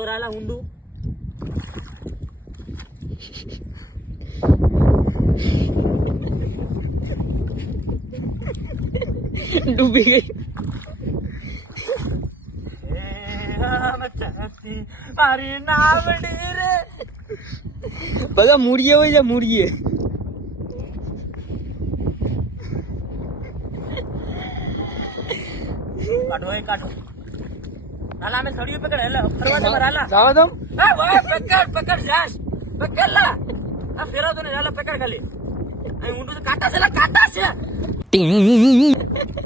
તો રાલા ઊંડું ડૂબી ગઈ મારી નાવડી રે બધા મૂડીએ હોય છે મૂડીએ કાઢો એ કાઢો રાલા ને સળિયું પકડ એટલે ફરવા દે રાલા જાવા દો હા ભાઈ પકડ જાશ પકડ લા આ ફેરવ તો ને રાલા પકડ ખાલી અહીં ઊંડું તો કાટા છે લા કાટા છે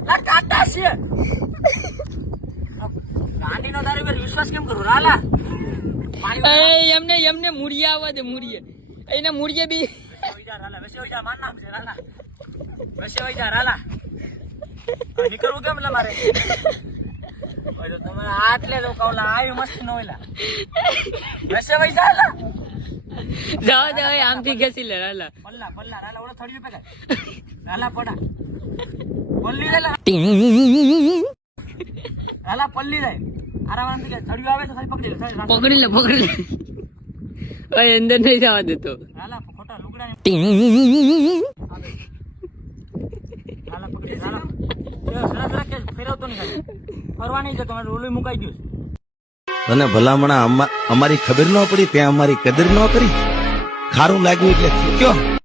લા કાટા છે ગાંડી નો તારી પર વિશ્વાસ કેમ કરું રાલા એમને મૂડીએ આવવા દે મૂડીએ એને મૂડીએ બી રાલા વસે હોય જા માર નામ છે રાલા વસે હોય જા રાલા નીકળવું કેમ લે મારે ઓય તમારે આટલે તો કવલા આવી મસ્તી નો હોયલા વસે હોય જા લા જાઓ આમથી ખેંચી લે રાલા પલ્લા રાલા ઓલો થડિયું પકડ રાલા પડા પલ્લી રે રાલા પલ્લી રે આરામ થી થડિયું આવે તો ખાલી પકડી લે પકડી લે ઓય અંદર નહીં જવા દેતો રાલા ખોટા લુગડા રાલા પકડી રાલા જરા કે ફેરવતો નહીં ખાલી ફરવા નહીં જતો તમારે ઓલું મુકાઈ ગયું અને ભલામણા અમારી ખબર ન પડી ત્યાં અમારી કદર ન કરી ખારું લાગ્યું એટલે કયો